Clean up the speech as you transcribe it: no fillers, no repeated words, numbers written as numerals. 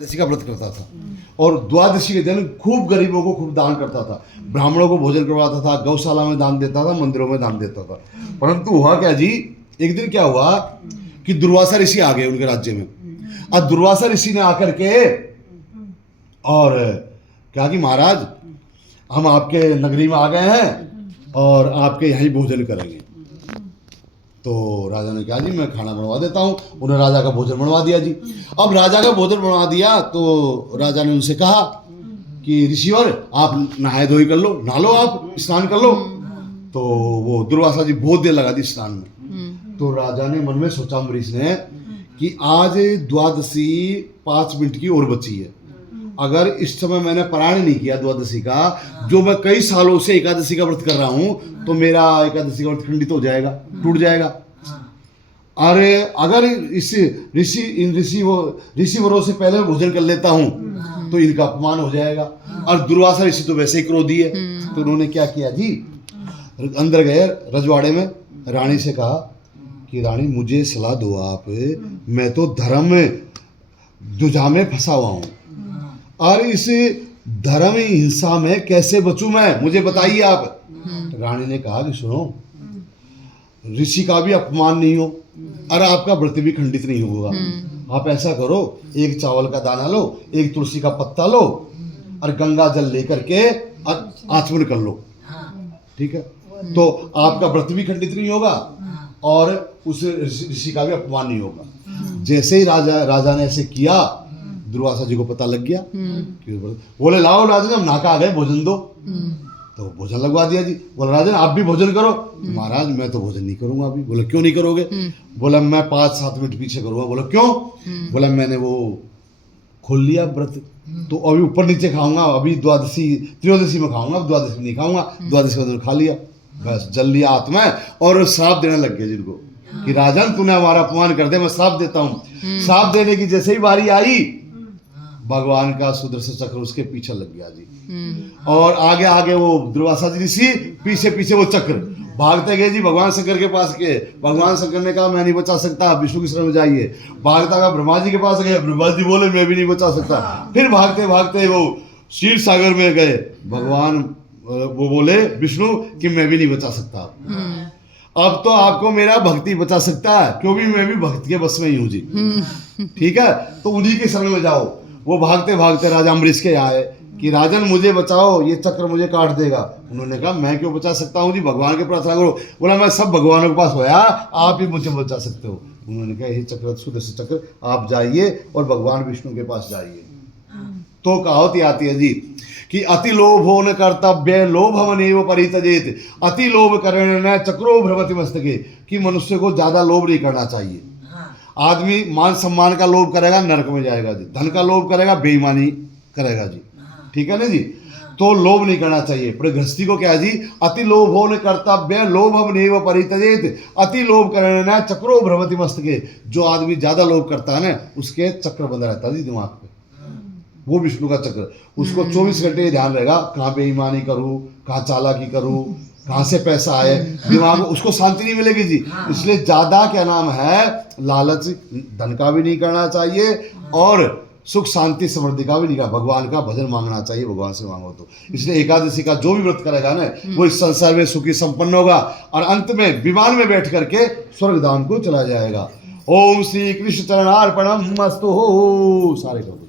द्वादशी का व्रत करता था और द्वादशी के दिन खूब गरीबों को खूब दान करता था, ब्राह्मणों को भोजन करवाता था, गौशाला में दान देता था, मंदिरों में दान देता था। परंतु हुआ क्या जी, एक दिन क्या हुआ कि दुर्वासा ऋषि आ गए उनके राज्य में। अब दुर्वासा ऋषि ने आकर के और क्या कि महाराज हम आपके नगरी में आ गए हैं और आपके यहीं भोजन करेंगे। तो राजा ने कहा जी मैं खाना बनवा देता हूँ। उन्हें राजा का भोजन बनवा दिया जी। अब राजा का भोजन बनवा दिया तो राजा ने उनसे कहा कि ऋषिवर आप नहाए धोई कर लो, नहा लो, आप स्नान कर लो। तो वो दुर्वासा जी बहुत देर लगा दी स्नान में। तो राजा ने मन में सोचा अम्बरीश ने कि आज द्वादशी 5 मिनट की और बची है, अगर इस समय मैंने पारायण नहीं किया द्वादशी का, जो मैं कई सालों से एकादशी का व्रत कर रहा हूं, तो मेरा एकादशी का व्रत खंडित हो जाएगा, टूट जाएगा। अरे अगर इस ऋषिवरों से पहले भोजन कर लेता हूं तो इनका अपमान हो जाएगा। और दुर्वासा ऋषि तो वैसे ही क्रोधी है। तो उन्होंने क्या किया जी, अंदर गए रजवाड़े में, रानी से कहा कि रानी मुझे सलाह दो आप, मैं तो धर्म दुजा में फंसा हुआ हूं और इस धर्म हिंसा में कैसे बचूं मैं, मुझे बताइए आप। रानी ने कहा कि सुनो, ऋषि का भी अपमान नहीं हो और आपका व्रत भी खंडित नहीं होगा। आप ऐसा करो, एक चावल का दाना लो, एक तुलसी का पत्ता लो और गंगा जल लेकर के आचमन कर लो, ठीक है, तो आपका व्रत भी खंडित नहीं होगा और उस ऋषि का भी अपमान नहीं होगा। जैसे ही राजा ने ऐसे किया, दुर्वासा जी को पता लग गया। बोले लाओ राजन, हम नहा के आ गए, भोजन दो। तो भोजन लगवा दिया जी। बोला राजन आप भी भोजन करो। महाराज मैं तो भोजन नहीं करूंगा अभी। बोले क्यों नहीं करोगे? बोला मैं 5-7 मिनट पीछे करूंगा। बोला क्यों? बोला मैंने वो खोल लिया व्रत, तो अभी ऊपर नीचे खाऊंगा, अभी त्रयोदशी में खाऊंगा, द्वादशी में नहीं खाऊंगा। द्वादशी का खा लिया, बस जल लिया आत्मा और श्राप देने लग गया जिनको कि राजन तूने हमारा अपमान कर दिया, मैं श्राप देता हूँ। श्राप देने की जैसे ही बारी आई, भगवान का सुदर्शन चक्र उसके पीछे लग गया जी। और आगे आगे वो दुर्वासा जी ऋषि, पीछे पीछे वो चक्र भागते गए जी भगवान शंकर के पास के। भगवान शंकर ने कहा मैं नहीं बचा सकता, विष्णु की शरण में जाइए। भागता का ब्रह्मा जी के पास गए, ब्रह्मा जी बोले मैं भी नहीं बचा सकता। फिर भागते भागते वो क्षीर सागर में गए, भगवान वो बोले विष्णु कि मैं भी नहीं बचा सकता। अब तो आपको मेरा भक्ति बचा सकता है, क्योंकि मैं भी भक्ति के बस में ही हूँ जी, ठीक है, तो उन्हीं के शरण में जाओ। वो भागते भागते राजा अम्बरीश के आए कि राजन मुझे बचाओ, ये चक्र मुझे काट देगा। उन्होंने कहा मैं क्यों बचा सकता हूँ जी, भगवान के प्रार्थना करो। बोला मैं सब भगवानों के पास होया, आप ही मुझे बचा सकते हो। उन्होंने कहा ये चक्र सुदर्शन चक्र, आप जाइए और भगवान विष्णु के पास जाइए। तो कहावत आती है जी कि अति लोभो न कर्तव्य लोभमनेव परित्यजेत, अति लोभ करने न चक्रो भ्रमति मस्तके, कि मनुष्य को ज्यादा लोभ नहीं करना चाहिए। आदमी मान सम्मान का लोभ करेगा नरक में जाएगा जी, धन का लोभ करेगा बेईमानी करेगा जी, ठीक है ना जी। तो लोभ नहीं करना चाहिए। पर गृहस्थी को क्या जी, अति लोभो न कर्तव्य लोभमनेव परित्यजेत, अति लोभ करने न चक्रो भ्रमति मस्तके, जो आदमी ज्यादा लोभ करता है ना उसके चक्र बंधा रहता है जी दिमाग पे, वो विष्णु का चक्र। उसको 24 घंटे ध्यान रहेगा कहाँ बेईमानी करूँ, कहाँ चालाकी करूँ, कहाँ से पैसा आए, दिमाग में उसको शांति नहीं मिलेगी जी। इसलिए ज्यादा क्या नाम है, लालच धन का भी नहीं करना चाहिए और सुख शांति समृद्धि का भी नहीं करना। भगवान का भजन मांगना चाहिए, भगवान से मांगो तो। इसलिए एकादशी का जो भी व्रत करेगा ना, वो इस संसार में सुखी संपन्न होगा और अंत में विमान में बैठ करके स्वर्ग धाम को चला जाएगा। ओम श्री कृष्ण चरणार्पणम मस्तु हो। सारे कर दो।